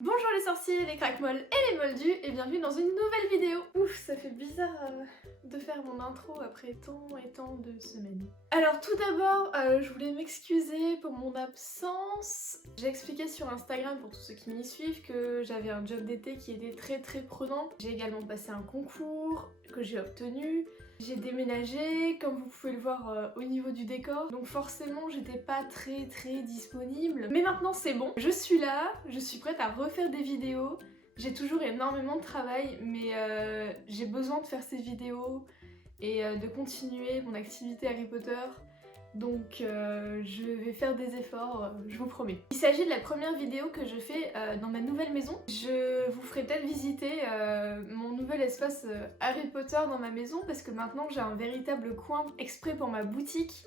Bonjour les sorciers, les craquemolles et les moldus et bienvenue dans une nouvelle vidéo. Ouf, ça fait bizarre de faire mon intro après tant et tant de semaines. Alors tout d'abord, je voulais m'excuser pour mon absence. J'ai expliqué sur Instagram pour tous ceux qui m'y suivent que j'avais un job d'été qui était très prenant. J'ai également passé un concours que j'ai obtenu. J'ai déménagé, comme vous pouvez le voir au niveau du décor, donc forcément j'étais pas très disponible. Mais maintenant c'est bon, je suis là, je suis prête à refaire des vidéos. J'ai toujours énormément de travail, mais j'ai besoin de faire ces vidéos et de continuer mon activité Harry Potter. Donc je vais faire des efforts, je vous promets. Il s'agit de la première vidéo que je fais dans ma nouvelle maison. Je vous ferai peut-être visiter mon nouvel espace Harry Potter dans ma maison parce que maintenant j'ai un véritable coin exprès pour ma boutique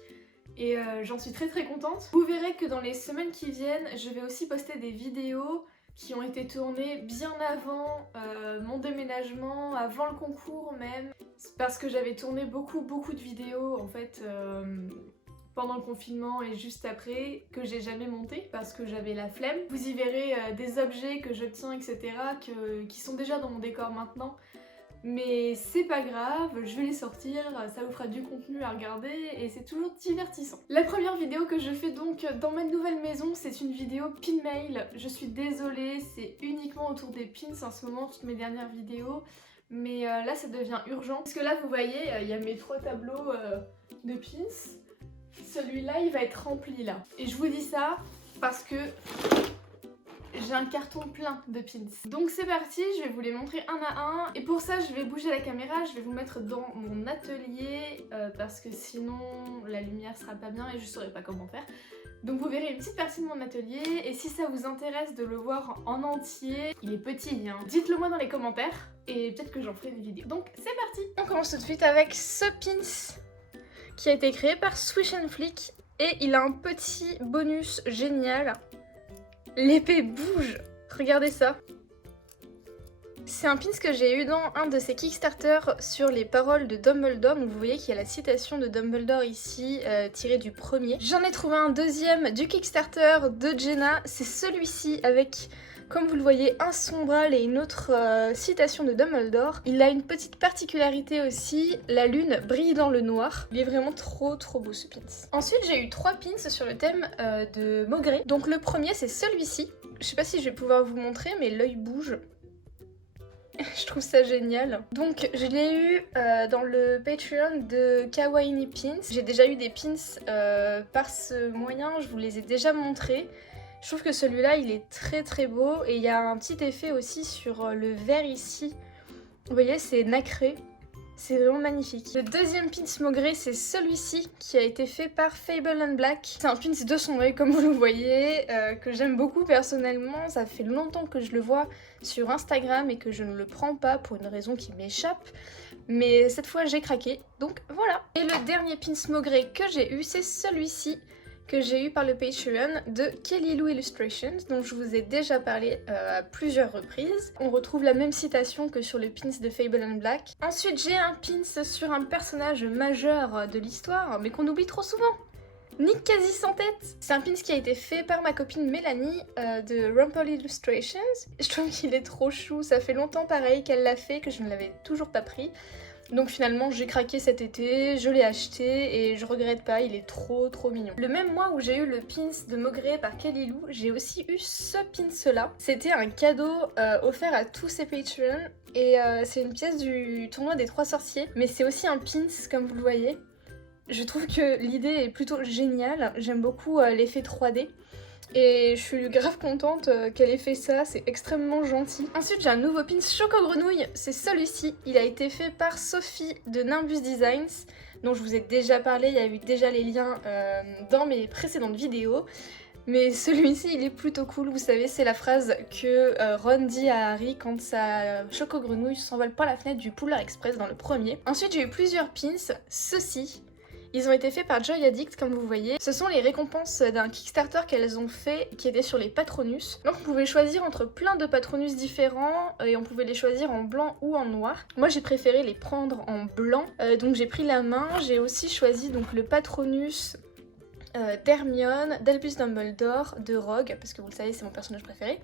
et j'en suis très contente. Vous verrez que dans les semaines qui viennent, je vais aussi poster des vidéos qui ont été tournées bien avant mon déménagement, avant le concours même. C'est parce que j'avais tourné beaucoup de vidéos en fait pendant le confinement et juste après, que j'ai jamais monté parce que j'avais la flemme. Vous y verrez des objets que je tiens, etc. qui sont déjà dans mon décor maintenant. Mais c'est pas grave, je vais les sortir, ça vous fera du contenu à regarder et c'est toujours divertissant. La première vidéo que je fais donc dans ma nouvelle maison, c'est une vidéo pin mail. Je suis désolée, c'est uniquement autour des pins en ce moment, toutes mes dernières vidéos. Mais là ça devient urgent. Parce que là vous voyez, il y a mes 3 tableaux de pins. Celui-là, il va être rempli là. Et je vous dis ça parce que j'ai un carton plein de pins. Donc c'est parti, je vais vous les montrer un à un. Et pour ça, je vais bouger la caméra, je vais vous mettre dans mon atelier parce que sinon la lumière sera pas bien et je saurais pas comment faire. Donc vous verrez une petite partie de mon atelier et si ça vous intéresse de le voir en entier, il est petit hein, dites-le moi dans les commentaires et peut-être que j'en ferai une vidéo. Donc c'est parti. On commence tout de suite avec ce pins qui a été créé par Swish & Flick et il a un petit bonus génial. L'épée bouge, regardez ça. C'est un pins que j'ai eu dans un de ces Kickstarter sur les paroles de Dumbledore. Donc vous voyez qu'il y a la citation de Dumbledore ici, tirée du premier. J'en ai trouvé un deuxième du Kickstarter de Jenna. C'est celui-ci avec, comme vous le voyez, un sombral et une autre citation de Dumbledore. Il a une petite particularité aussi, la lune brille dans le noir. Il est vraiment trop beau ce pins. Ensuite j'ai eu 3 pins sur le thème de Maugré. Donc le premier c'est celui-ci. Je sais pas si je vais pouvoir vous montrer mais l'œil bouge. Je trouve ça génial. Donc je l'ai eu dans le Patreon de Kawaii Pins. J'ai déjà eu des pins par ce moyen, je vous les ai déjà montrés. Je trouve que celui-là il est très beau et il y a un petit effet aussi sur le vert ici. Vous voyez c'est nacré. C'est vraiment magnifique. Le deuxième pins Maugré, c'est celui-ci qui a été fait par Fable & Black. C'est un pins de son œil comme vous le voyez, que j'aime beaucoup personnellement. Ça fait longtemps que je le vois sur Instagram et que je ne le prends pas pour une raison qui m'échappe. Mais cette fois j'ai craqué, donc voilà. Et le dernier pins Maugré que j'ai eu, c'est celui-ci que j'ai eu par le Patreon de Kelly Lou Illustrations, dont je vous ai déjà parlé à plusieurs reprises. On retrouve la même citation que sur le pins de Fable & Black. Ensuite, j'ai un pins sur un personnage majeur de l'histoire, mais qu'on oublie trop souvent. Nick quasi sans tête. C'est un pins qui a été fait par ma copine Mélanie de Rumple Illustrations. Je trouve qu'il est trop chou, ça fait longtemps pareil qu'elle l'a fait, que je ne l'avais toujours pas pris. Donc finalement j'ai craqué cet été, je l'ai acheté et je regrette pas, il est trop mignon. Le même mois où j'ai eu le pins de Maugré par Kelly Lou, j'ai aussi eu ce pins là. C'était un cadeau offert à tous ces Patreons et c'est une pièce du tournoi des 3 sorciers. Mais c'est aussi un pins comme vous le voyez. Je trouve que l'idée est plutôt géniale, j'aime beaucoup l'effet 3D. Et je suis grave contente qu'elle ait fait ça, c'est extrêmement gentil. Ensuite j'ai un nouveau pins Choco Grenouille, c'est celui-ci. Il a été fait par Sophie de Nimbus Designs, dont je vous ai déjà parlé, il y a eu déjà les liens dans mes précédentes vidéos. Mais celui-ci il est plutôt cool, vous savez c'est la phrase que Ron dit à Harry quand sa Choco Grenouille s'envole par la fenêtre du Poudlard Express dans le premier. Ensuite j'ai eu plusieurs pins, ceux-ci. Ils ont été faits par Joy Addict comme vous voyez. Ce sont les récompenses d'un Kickstarter qu'elles ont fait qui était sur les Patronus. Donc on pouvait choisir entre plein de Patronus différents et on pouvait les choisir en blanc ou en noir. Moi j'ai préféré les prendre en blanc donc j'ai pris la main. J'ai aussi choisi donc le Patronus d'Hermione, d'Albus Dumbledore, de Rogue parce que vous le savez c'est mon personnage préféré.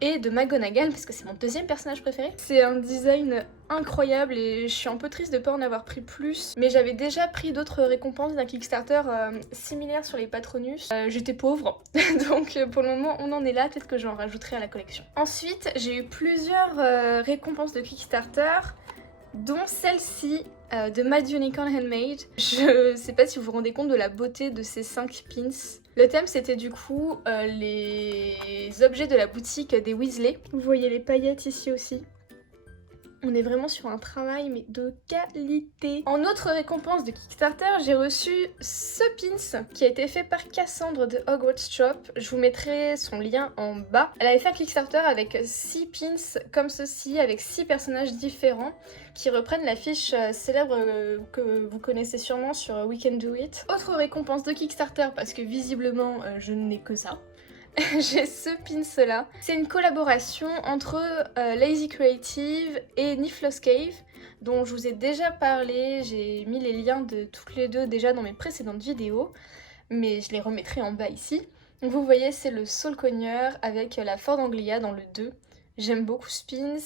et de McGonagall parce que c'est mon deuxième personnage préféré. C'est un design incroyable et je suis un peu triste de pas en avoir pris plus, mais j'avais déjà pris d'autres récompenses d'un Kickstarter similaire sur les Patronus. J'étais pauvre, donc pour le moment on en est là, peut-être que j'en rajouterai à la collection. Ensuite j'ai eu plusieurs récompenses de Kickstarter, dont celle-ci de Mad Unicorn Handmade. Je sais pas si vous vous rendez compte de la beauté de ces 5 pins. Le thème c'était du coup les objets de la boutique des Weasley. Vous voyez les paillettes ici aussi. On est vraiment sur un travail mais de qualité. En autre récompense de Kickstarter, j'ai reçu ce pins qui a été fait par Cassandre de Hogwarts Shop. Je vous mettrai son lien en bas. Elle avait fait un Kickstarter avec 6 pins comme ceci, avec 6 personnages différents qui reprennent l'affiche célèbre que vous connaissez sûrement sur We Can Do It. Autre récompense de Kickstarter, parce que visiblement je n'ai que ça. J'ai ce pins là. C'est une collaboration entre Lazy Creative et Niflos Cave, dont je vous ai déjà parlé. J'ai mis les liens de toutes les deux déjà dans mes précédentes vidéos, mais je les remettrai en bas ici. Donc vous voyez, c'est le Saul Conner avec la Ford Anglia dans le 2. J'aime beaucoup ce pins,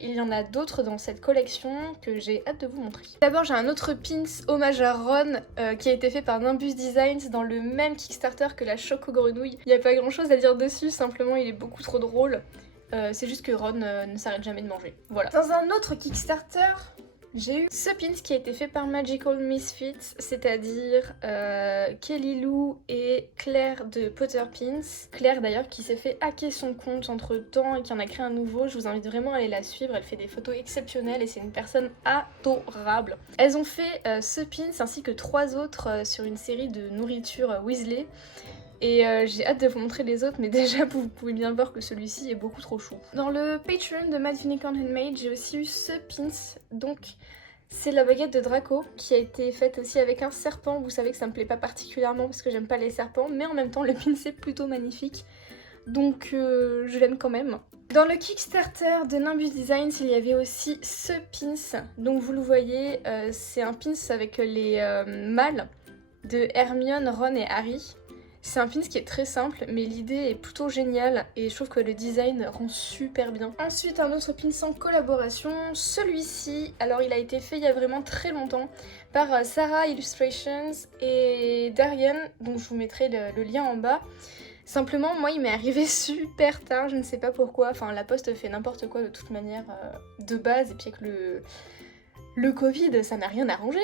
il y en a d'autres dans cette collection que j'ai hâte de vous montrer. D'abord j'ai un autre pins hommage à Ron qui a été fait par Nimbus Designs dans le même Kickstarter que la Choco Grenouille. Il n'y a pas grand chose à dire dessus, simplement il est beaucoup trop drôle. C'est juste que Ron ne s'arrête jamais de manger. Voilà. Dans un autre Kickstarter, j'ai eu ce pins qui a été fait par Magical Misfits, c'est-à-dire Kelly Lou et Claire de Potter Pins. Claire d'ailleurs qui s'est fait hacker son compte entre temps et qui en a créé un nouveau. Je vous invite vraiment à aller la suivre, elle fait des photos exceptionnelles et c'est une personne adorable. Elles ont fait ce pins ainsi que 3 autres sur une série de nourriture Weasley. Et j'ai hâte de vous montrer les autres, mais déjà vous pouvez bien voir que celui-ci est beaucoup trop chou. Dans le Patreon de Mad Unicorn Handmade, j'ai aussi eu ce pins, donc c'est la baguette de Draco, qui a été faite aussi avec un serpent. Vous savez que ça me plaît pas particulièrement parce que j'aime pas les serpents, mais en même temps le pins est plutôt magnifique, donc je l'aime quand même. Dans le Kickstarter de Nimbus Designs, il y avait aussi ce pins, donc vous le voyez, c'est un pins avec les mâles de Hermione, Ron et Harry. C'est un pins qui est très simple, mais l'idée est plutôt géniale et je trouve que le design rend super bien. Ensuite, un autre pins en collaboration, celui-ci. Alors, il a été fait il y a vraiment très longtemps par Sarah Illustrations et Darian, donc je vous mettrai le lien en bas. Simplement, moi, il m'est arrivé super tard, je ne sais pas pourquoi. Enfin, la poste fait n'importe quoi de toute manière de base, et puis avec le Covid, ça n'a rien arrangé.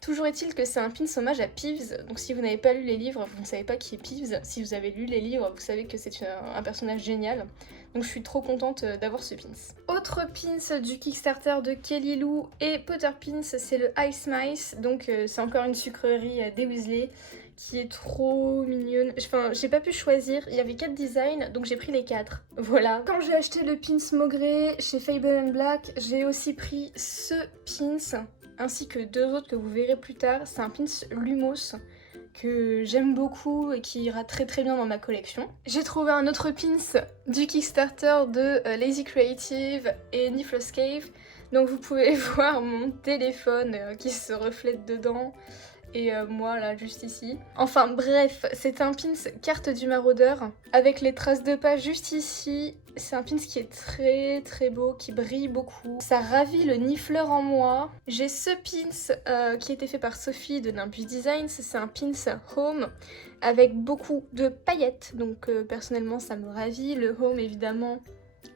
Toujours est-il que c'est un pins hommage à Peeves, donc si vous n'avez pas lu les livres, vous ne savez pas qui est Peeves. Si vous avez lu les livres, vous savez que c'est un personnage génial. Donc je suis trop contente d'avoir ce pins. Autre pins du Kickstarter de Kelly Lou et Potter Pins, c'est le Ice Mice. Donc c'est encore une sucrerie des Weasley qui est trop mignonne. Enfin, j'ai pas pu choisir, il y avait 4 designs, donc j'ai pris les 4. Voilà. Quand j'ai acheté le pins Maugré chez Fable & Black, j'ai aussi pris ce pins, ainsi que 2 autres que vous verrez plus tard. C'est un pins Lumos que j'aime beaucoup et qui ira très très bien dans ma collection. J'ai trouvé un autre pins du Kickstarter de Lazy Creative et Niflos Cave. Donc vous pouvez voir mon téléphone qui se reflète dedans. Et moi là juste ici. Enfin bref, c'est un pins carte du maraudeur avec les traces de pas juste ici. C'est un pins qui est très très beau, qui brille beaucoup. Ça ravit le nifleur en moi. J'ai ce pins qui a été fait par Sophie de Nimbus Designs. C'est un pins home avec beaucoup de paillettes. Donc personnellement ça me ravit. Le home évidemment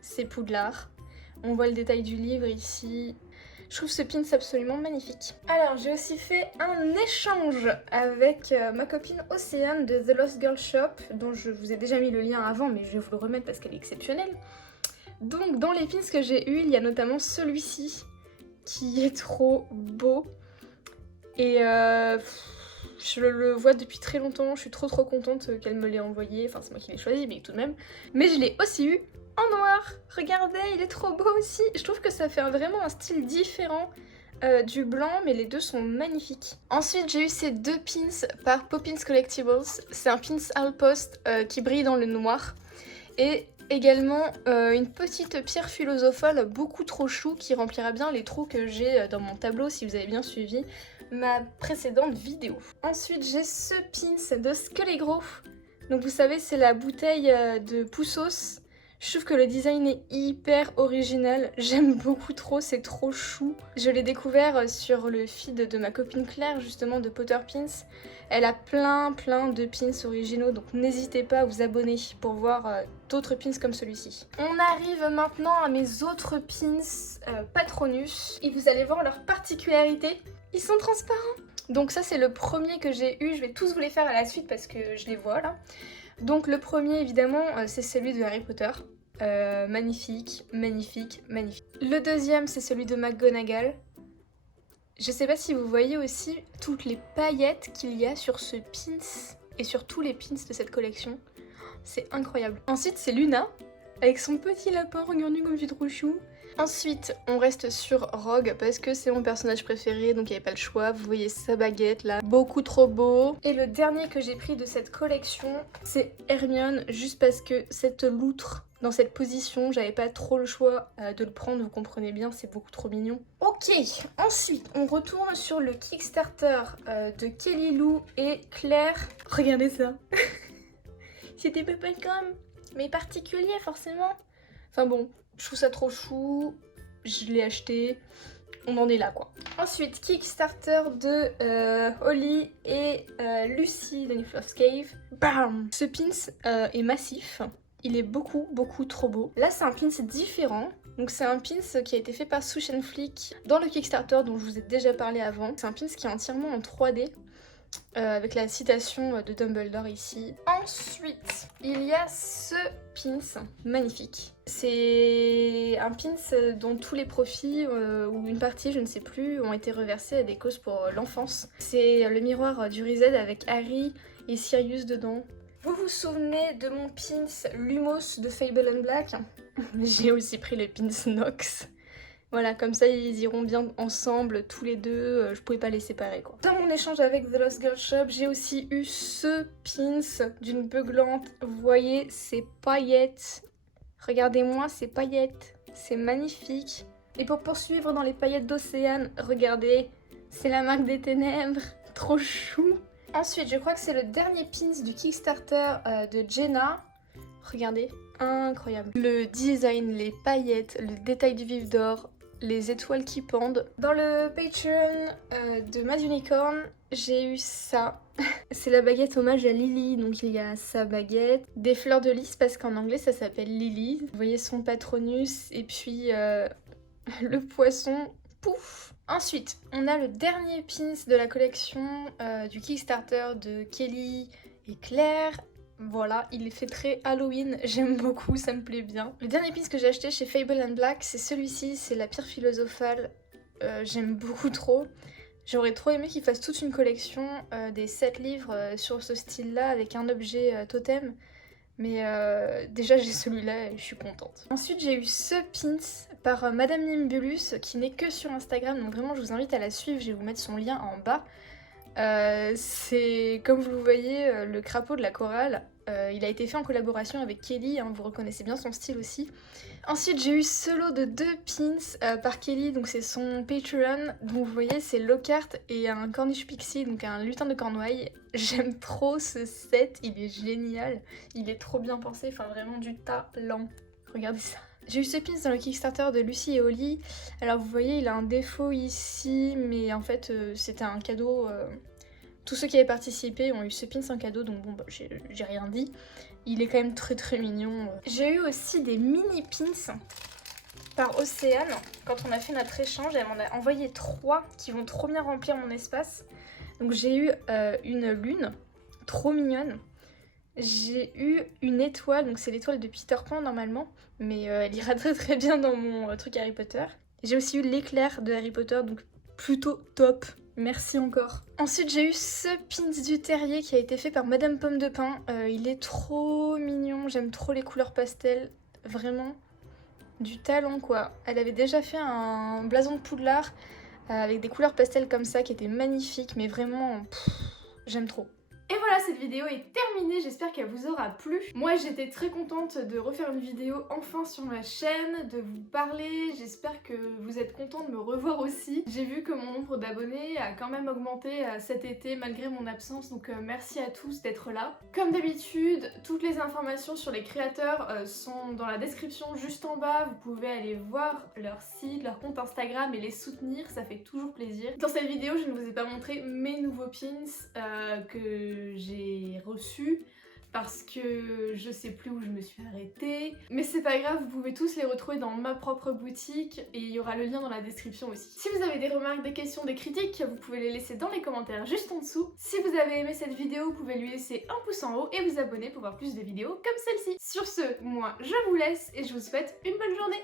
c'est Poudlard. On voit le détail du livre ici. Je trouve ce pins absolument magnifique. Alors j'ai aussi fait un échange avec ma copine Océane de The Lost Girl Shop, dont je vous ai déjà mis le lien avant, mais je vais vous le remettre parce qu'elle est exceptionnelle. Donc dans les pins que j'ai eu, il y a notamment celui-ci, qui est trop beau. Et je le vois depuis très longtemps, je suis trop contente qu'elle me l'ait envoyé. Enfin c'est moi qui l'ai choisi, mais tout de même. Mais je l'ai aussi eu en noir. Regardez, il est trop beau aussi. Je trouve que ça fait vraiment un style différent du blanc, mais les deux sont magnifiques. Ensuite, j'ai eu ces 2 pins par Poppins Collectibles. C'est un pins Alpost qui brille dans le noir. Et également une petite pierre philosophale beaucoup trop chou qui remplira bien les trous que j'ai dans mon tableau si vous avez bien suivi ma précédente vidéo. Ensuite, j'ai ce pins de Skelligro. Donc vous savez, c'est la bouteille de Poussos. Je trouve que le design est hyper original, j'aime beaucoup trop, c'est trop chou. Je l'ai découvert sur le feed de ma copine Claire, justement de Potter Pins. Elle a plein de pins originaux, donc n'hésitez pas à vous abonner pour voir d'autres pins comme celui-ci. On arrive maintenant à mes autres pins Patronus, et vous allez voir leur particularité, ils sont transparents. Donc ça c'est le premier que j'ai eu, je vais tous vous les faire à la suite parce que je les vois là. Donc le premier évidemment c'est celui de Harry Potter, magnifique. Le deuxième c'est celui de McGonagall. Je sais pas si vous voyez aussi toutes les paillettes qu'il y a sur ce pins et sur tous les pins de cette collection. C'est incroyable. Ensuite c'est Luna avec son petit lapin, regardez comme c'est trop chou. Ensuite, on reste sur Rogue parce que c'est mon personnage préféré, donc il n'y avait pas le choix. Vous voyez sa baguette là, beaucoup trop beau. Et le dernier que j'ai pris de cette collection, c'est Hermione, juste parce que cette loutre dans cette position, j'avais pas trop le choix de le prendre, vous comprenez bien, c'est beaucoup trop mignon. Ok, ensuite, on retourne sur le Kickstarter de Kelly Lou et Claire. Regardez ça. C'était Bubblegum, mais particulier forcément. Enfin bon. Je trouve ça trop chou, je l'ai acheté, on en est là quoi. Ensuite, Kickstarter de Holly et Lucy de Niffler's Cave. Bam! Ce pins est massif, il est beaucoup trop beau. Là c'est un pins différent, donc c'est un pins qui a été fait par Swoosh & Flick dans le Kickstarter dont je vous ai déjà parlé avant. C'est un pins qui est entièrement en 3D. Avec la citation de Dumbledore ici. Ensuite, il y a ce pins magnifique. C'est un pins dont tous les profits, ou une partie, je ne sais plus, ont été reversés à des causes pour l'enfance. C'est le miroir du Riséd avec Harry et Sirius dedans. Vous vous souvenez de mon pins Lumos de Fable & Black? J'ai aussi pris le pins Nox. Voilà, comme ça ils iront bien ensemble, tous les deux, je pouvais pas les séparer quoi. Dans mon échange avec The Lost Girl Shop, j'ai aussi eu ce pins d'une beuglante. Vous voyez ces paillettes, regardez-moi ces paillettes, c'est magnifique. Et pour poursuivre dans les paillettes d'Océane, regardez, c'est la marque des ténèbres, trop chou. Ensuite, je crois que c'est le dernier pins du Kickstarter de Jenna. Regardez, incroyable. Le design, les paillettes, le détail du vif d'or, les étoiles qui pendent. Dans le Patreon de Mad Unicorn, j'ai eu ça. C'est la baguette hommage à Lily, donc il y a sa baguette. Des fleurs de lys parce qu'en anglais ça s'appelle Lily. Vous voyez son Patronus et puis le poisson, pouf. Ensuite, on a le dernier pins de la collection du Kickstarter de Kelly et Claire. Voilà, il est fait très Halloween, j'aime beaucoup, ça me plaît bien. Le dernier pins que j'ai acheté chez Fable & Black, c'est celui-ci, c'est la pierre philosophale. J'aime beaucoup trop. J'aurais trop aimé qu'ils fassent toute une collection des 7 livres sur ce style-là avec un objet totem. Mais déjà j'ai celui-là et je suis contente. Ensuite j'ai eu ce pins par Madame Nimbulus qui n'est que sur Instagram, donc vraiment je vous invite à la suivre, je vais vous mettre son lien en bas. C'est, comme vous le voyez, le crapaud de la chorale. Il a été fait en collaboration avec Kelly, hein, vous reconnaissez bien son style aussi. Ensuite, j'ai eu ce lot de 2 pins par Kelly, donc c'est son Patreon. Donc vous voyez, c'est Lockhart et un Cornish Pixie, donc un lutin de Cornouailles. J'aime trop ce set, il est génial. Il est trop bien pensé, enfin vraiment du talent. Regardez ça. J'ai eu ce pins dans le Kickstarter de Lucy et Holly. Alors vous voyez, il a un défaut ici, mais en fait c'était un cadeau. Tous ceux qui avaient participé ont eu ce pins en cadeau, donc bon, bah, j'ai rien dit. Il est quand même très mignon. J'ai eu aussi des mini pins par Océane. Quand on a fait notre échange, elle m'en a envoyé 3 qui vont trop bien remplir mon espace. Donc j'ai eu une lune, trop mignonne. J'ai eu une étoile, donc c'est l'étoile de Peter Pan normalement, mais elle ira très bien dans mon truc Harry Potter. J'ai aussi eu l'éclair de Harry Potter, donc plutôt top. Merci encore. Ensuite j'ai eu ce pins du terrier qui a été fait par Madame Pomme de Pin. Il est trop mignon, j'aime trop les couleurs pastel, vraiment du talent quoi. Elle avait déjà fait un blason de Poudlard avec des couleurs pastel comme ça qui était magnifique, mais vraiment j'aime trop. Et voilà, cette vidéo est terminée. terminée, j'espère qu'elle vous aura plu. Moi j'étais très contente de refaire une vidéo enfin sur ma chaîne, de vous parler, j'espère que vous êtes contents de me revoir aussi. J'ai vu que mon nombre d'abonnés a quand même augmenté cet été malgré mon absence, donc merci à tous d'être là. Comme d'habitude, toutes les informations sur les créateurs sont dans la description juste en bas, vous pouvez aller voir leur site, leur compte Instagram et les soutenir, ça fait toujours plaisir. Dans cette vidéo, je ne vous ai pas montré mes nouveaux pins que j'ai reçus parce que je sais plus où je me suis arrêtée. Mais c'est pas grave, vous pouvez tous les retrouver dans ma propre boutique et il y aura le lien dans la description aussi. Si vous avez des remarques, des questions, des critiques, vous pouvez les laisser dans les commentaires juste en dessous. Si vous avez aimé cette vidéo, vous pouvez lui laisser un pouce en haut et vous abonner pour voir plus de vidéos comme celle-ci. Sur ce, moi je vous laisse et je vous souhaite une bonne journée.